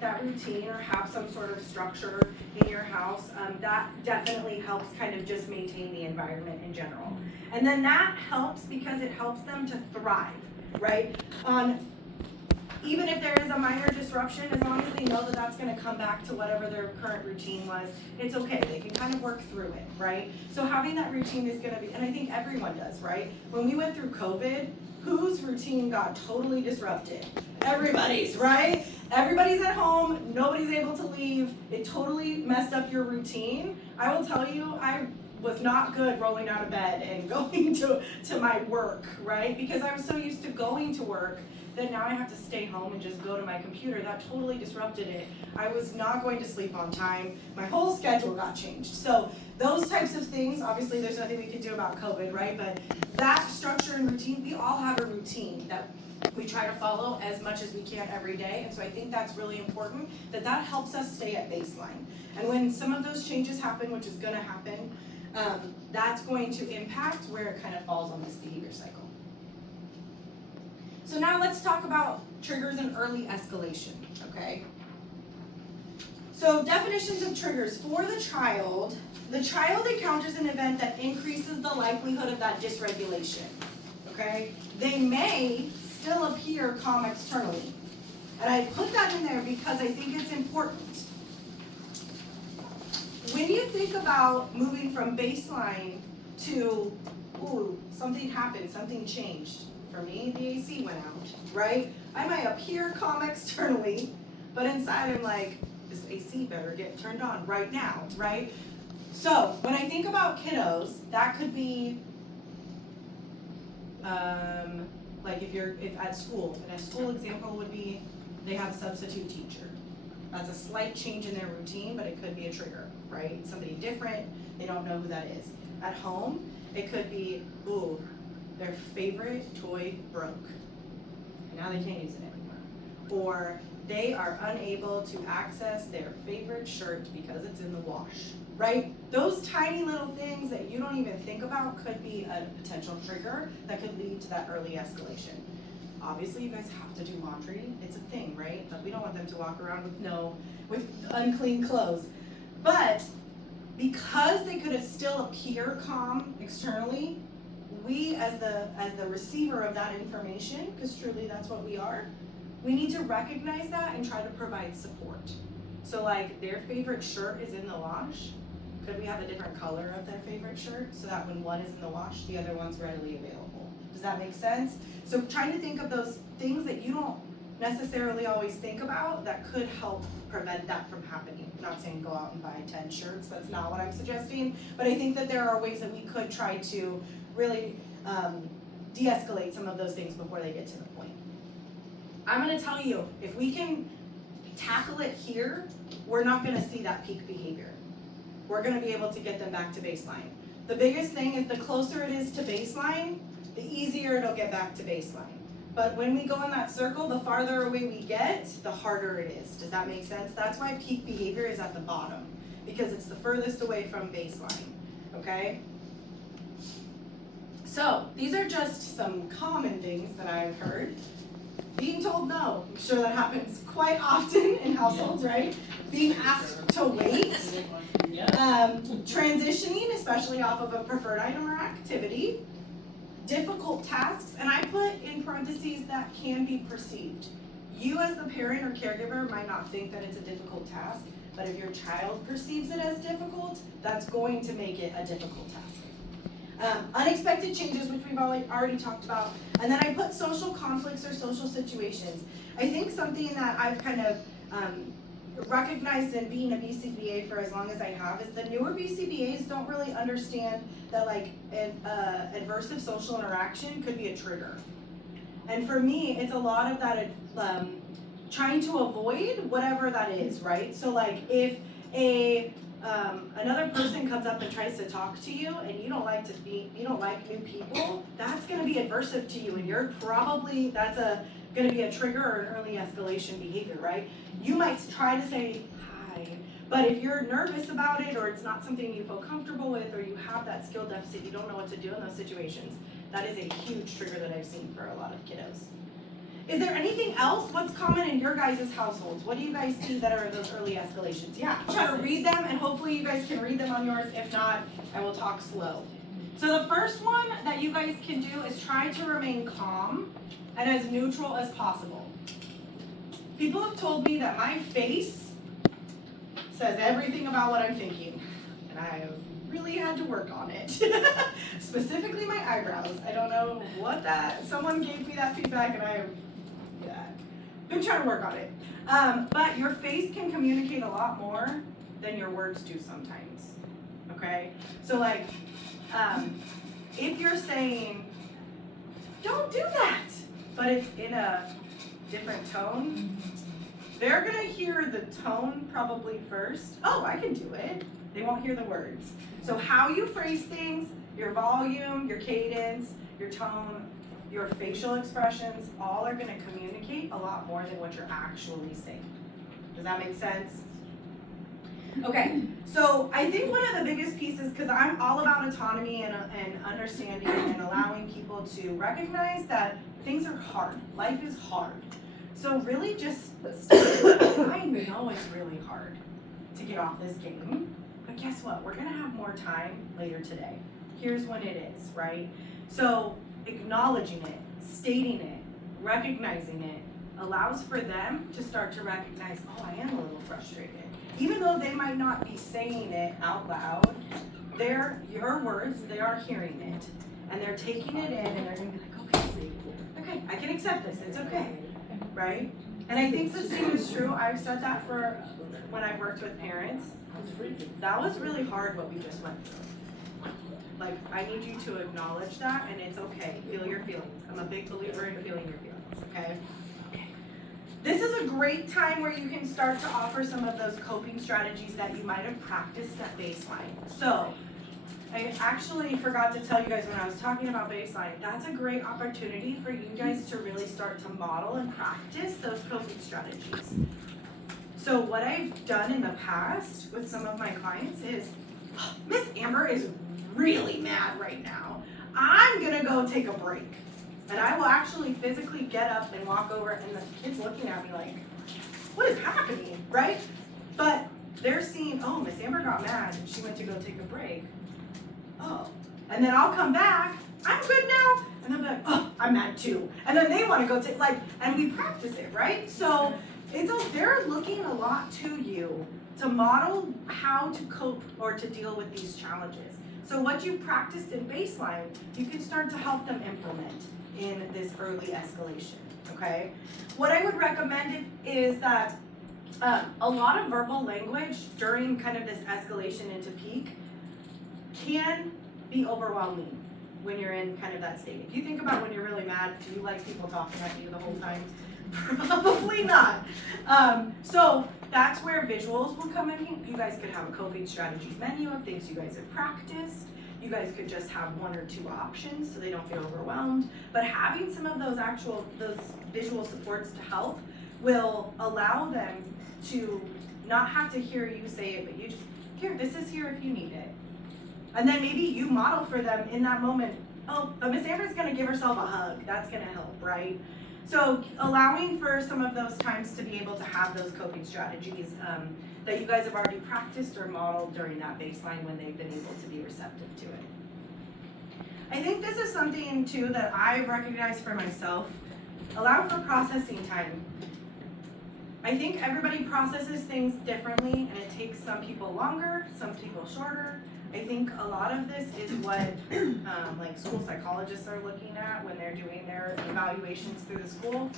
that routine or have some sort of structure in your house, that definitely helps kind of just maintain the environment in general. And then that helps because it helps them to thrive, right? Even if there is a minor disruption, as long as they know that that's going to come back to whatever their current routine was, it's okay. They can kind of work through it, right? So having that routine is going to be, and I think everyone does, right? When we went through COVID, whose routine got totally disrupted? Everybody's, right? Everybody's at home, nobody's able to leave. It totally messed up your routine. I will tell you, I was not good rolling out of bed and going to my work, right? Because I was so used to going to work that now I have to stay home and just go to my computer. That totally disrupted it. I was not going to sleep on time. My whole schedule got changed. So those types of things, obviously there's nothing we can do about COVID, right? But that structure and routine, we all have a routine that we try to follow as much as we can every day. And so I think that's really important, that helps us stay at baseline. And when some of those changes happen, which is going to happen, that's going to impact where it kind of falls on this behavior cycle. So now let's talk about triggers and early escalation, okay? So definitions of triggers. For the child encounters an event that increases the likelihood of that dysregulation, okay? They may still appear calm externally. And I put that in there because I think it's important. When you think about moving from baseline to, ooh, something happened, something changed. For me, the AC went out, right? I might appear calm externally, but inside I'm like, this AC better get turned on right now, right? So when I think about kiddos, that could be like if at school, and a school example would be they have a substitute teacher. That's a slight change in their routine, but it could be a trigger, right? Somebody different, they don't know who that is. At home, it could be, ooh, their favorite toy broke, and now they can't use it anymore. Or they are unable to access their favorite shirt because it's in the wash, right? Those tiny little things that you don't even think about could be a potential trigger that could lead to that early escalation. Obviously, you guys have to do laundry. It's a thing, right? But we don't want them to walk around with unclean clothes. But because they could still appear calm externally, we as the receiver of that information, because truly that's what we are, we need to recognize that and try to provide support. So like their favorite shirt is in the wash, could we have a different color of their favorite shirt so that when one is in the wash, the other one's readily available? Does that make sense? So trying to think of those things that you don't necessarily always think about that could help prevent that from happening. I'm not saying go out and buy 10 shirts, that's not what I'm suggesting, but I think that there are ways that we could try to really de-escalate some of those things before they get to the point. I'm going to tell you, if we can tackle it here, we're not going to see that peak behavior. We're going to be able to get them back to baseline. The biggest thing is the closer it is to baseline, the easier it'll get back to baseline. But when we go in that circle, the farther away we get, the harder it is. Does that make sense? That's why peak behavior is at the bottom, because it's the furthest away from baseline, okay? So these are just some common things that I've heard. Being told no, I'm sure that happens quite often in households, right? Being asked to wait. Transitioning, especially off of a preferred item or activity. Difficult tasks, and I put in parentheses that can be perceived. You as the parent or caregiver might not think that it's a difficult task, but if your child perceives it as difficult, that's going to make it a difficult task. Unexpected changes, which we've already talked about, and then I put social conflicts or social situations. I think something that I've kind of recognized in being a BCBA for as long as I have is the newer BCBAs don't really understand that like an adversive social interaction could be a trigger. And for me, it's a lot of that trying to avoid whatever that is, right? So like if another person comes up and tries to talk to you and you don't like new people, that's going to be adversive to you, and you're probably, that's going to be a trigger or an early escalation behavior, right? You might try to say hi, but if you're nervous about it or it's not something you feel comfortable with or you have that skill deficit, you don't know what to do in those situations, that is a huge trigger that I've seen for a lot of kiddos. Is there anything else? What's common in your guys' households? What do you guys see that are those early escalations? Yeah, try to read them, and hopefully you guys can read them on yours. If not, I will talk slow. So the first one that you guys can do is try to remain calm and as neutral as possible. People have told me that my face says everything about what I'm thinking, and I have really had to work on it. Specifically my eyebrows. I don't know what that, someone gave me that feedback, and I have been trying to work on it. But your face can communicate a lot more than your words do sometimes, okay? So like, if you're saying, don't do that, but it's in a different tone, they're gonna hear the tone probably first. Oh, I can do it. They won't hear the words. So how you phrase things, your volume, your cadence, your tone, your facial expressions, all are gonna communicate a lot more than what you're actually saying. Does that make sense? Okay, so I think one of the biggest pieces, because I'm all about autonomy and understanding and allowing people to recognize that things are hard. Life is hard. So really just, I know it's really hard to get off this game, but guess what? We're gonna have more time later today. Here's when it is, right? So acknowledging it, stating it, recognizing it, allows for them to start to recognize, oh, I am a little frustrated. Even though they might not be saying it out loud, they're your words, they are hearing it. And they're taking it in, and they're gonna be like, okay, I can accept this, it's okay, right? And I think the same is true. I've said that for when I've worked with parents. That was really hard what we just went through. Like, I need you to acknowledge that, and it's okay. Feel your feelings. I'm a big believer in feeling your feelings, okay? This is a great time where you can start to offer some of those coping strategies that you might have practiced at baseline. So, I actually forgot to tell you guys when I was talking about baseline, that's a great opportunity for you guys to really start to model and practice those coping strategies. So what I've done in the past with some of my clients is, Miss Amber is really mad right now. I'm gonna go take a break. And I will actually physically get up and walk over, and the kid's looking at me like, what is happening, right? But they're seeing, oh, Miss Amber got mad and she went to go take a break. Oh, and then I'll come back, I'm good now, and they'll be like, oh, I'm mad too. And then they wanna go take, like, and we practice it, right? So they're looking a lot to you to model how to cope or to deal with these challenges. So what you practiced in baseline, you can start to help them implement in this early escalation, okay? What I would recommend is that a lot of verbal language during kind of this escalation into peak can be overwhelming when you're in kind of that state. If you think about when you're really mad, do you like people talking at you the whole time? Probably not. So that's where visuals will come in. You guys could have a coping strategies menu of things you guys have practiced. You guys could just have one or two options so they don't feel overwhelmed. But having some of those visual supports to help will allow them to not have to hear you say it, but you just, here, this is here if you need it. And then maybe you model for them in that moment, oh, but Miss Amber's gonna give herself a hug. That's gonna help, right? So allowing for some of those times to be able to have those coping strategies that you guys have already practiced or modeled during that baseline when they've been able to be receptive to it. I think this is something too that I've recognized for myself. Allow for processing time. I think everybody processes things differently, and it takes some people longer, some people shorter. I think a lot of this is what like school psychologists are looking at when they're doing their evaluations through the school.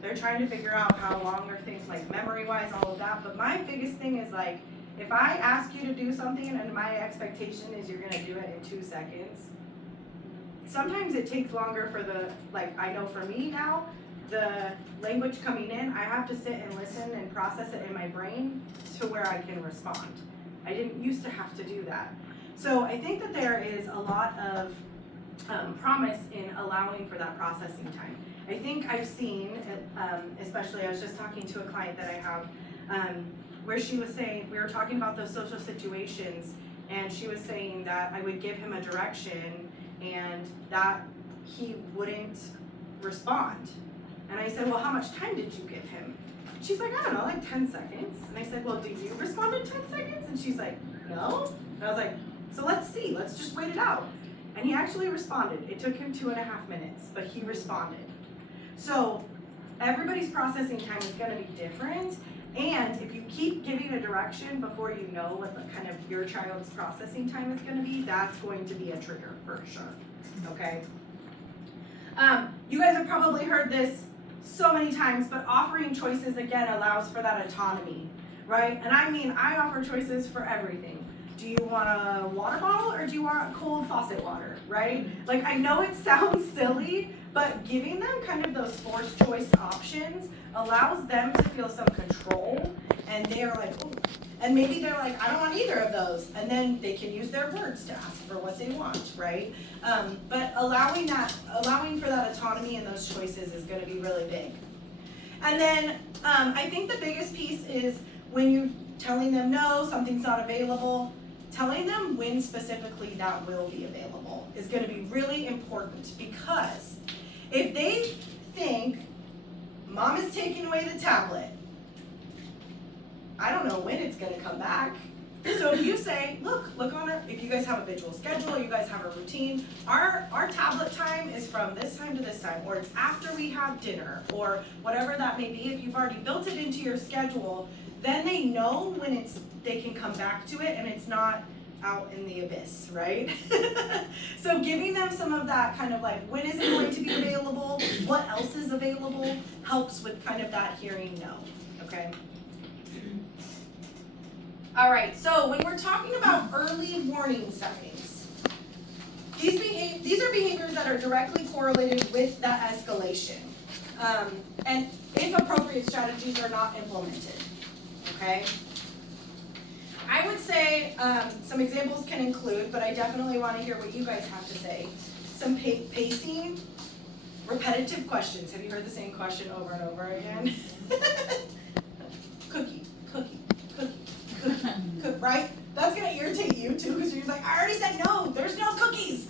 They're trying to figure out how long are things, like memory-wise, all of that. But my biggest thing is, like, if I ask you to do something and my expectation is you're gonna do it in 2 seconds, sometimes it takes longer for the, like, I know for me now, the language coming in, I have to sit and listen and process it in my brain to where I can respond. I didn't used to have to do that. So I think that there is a lot of promise in allowing for that processing time. I think I've seen, especially I was just talking to a client that I have, where she was saying, we were talking about those social situations, and she was saying that I would give him a direction and that he wouldn't respond. And I said, well, how much time did you give him? She's like, I don't know, like 10 seconds. And I said, well, did you respond in 10 seconds? And she's like, no. And I was like, so let's see, let's just wait it out. And he actually responded. It took him 2.5 minutes, but he responded. So everybody's processing time is gonna be different. And if you keep giving a direction before you know what the kind of your child's processing time is gonna be, that's going to be a trigger for sure, okay? You guys have probably heard this so many times, but offering choices again allows for that autonomy, right? And I mean, I offer choices for everything. Do you want a water bottle or do you want cold faucet water, right? Like, I know it sounds silly, but giving them kind of those forced choice options allows them to feel some control, and they're like, oh, and maybe they're like, I don't want either of those, and then they can use their words to ask for what they want, right? But allowing for that autonomy in those choices is gonna be really big. And then I think the biggest piece is when you're telling them no, something's not available, telling them when specifically that will be available is gonna be really important, because if they think mom is taking away the tablet, I don't know when it's gonna come back. So if you say, look on it, if you guys have a visual schedule, you guys have a routine, our tablet time is from this time to this time, or it's after we have dinner, or whatever that may be. If you've already built it into your schedule, then they know when they can come back to it and it's not out in the abyss, right? So giving them some of that kind of like, when is it going to be available? What else is available? Helps with kind of that hearing no, okay? All right, so when we're talking about early warning signs, these are behaviors that are directly correlated with that escalation. And if appropriate strategies are not implemented, okay? I would say some examples can include, but I definitely want to hear what you guys have to say. Some pacing, repetitive questions. Have you heard the same question over and over again? Cookie, cookie, cookie, cookie, right? That's going to irritate you too, because you're like, I already said no, there's no cookies.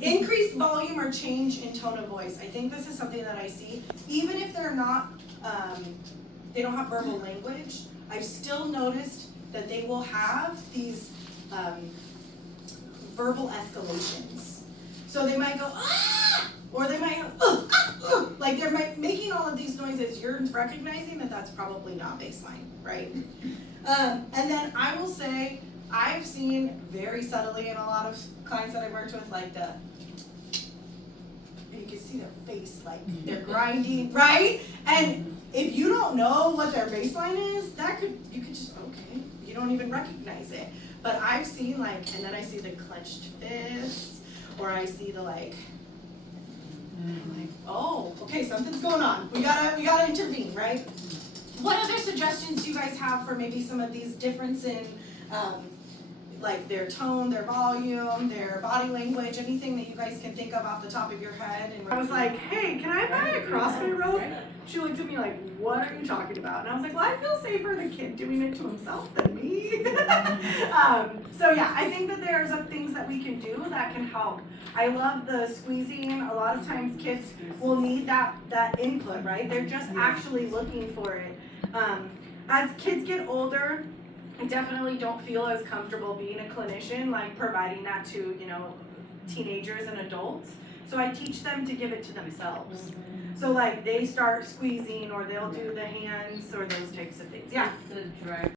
Increased volume or change in tone of voice. I think this is something that I see, even if they're not, they don't have verbal language, I've still noticed that they will have these verbal escalations. So they might go, ah! Or they might go, like they're making all of these noises. You're recognizing that that's probably not baseline, right? And then I will say, I've seen very subtly in a lot of clients that I've worked with, like you can see their face, like they're grinding, right? And if you don't know what their baseline is, you could just, okay, you don't even recognize it. But I've seen like, and then I see the clenched fists, or I see the like, oh, okay, something's going on. We gotta intervene, right? What other suggestions do you guys have for maybe some of these difference in like their tone, their volume, their body language, anything that you guys can think of off the top of your head? And I was like, hey, can I buy a CrossFit rope? She looked at me like, what are you talking about? And I was like, well, I feel safer the kid doing it to himself than me. So yeah, I think that there's things that we can do that can help. I love the squeezing. A lot of times kids will need that input, right? They're just actually looking for it. As kids get older, I definitely don't feel as comfortable being a clinician, like providing that to, teenagers and adults. So I teach them to give it to themselves. So like they start squeezing, or they'll do the hands or those types of things. Yeah. The direct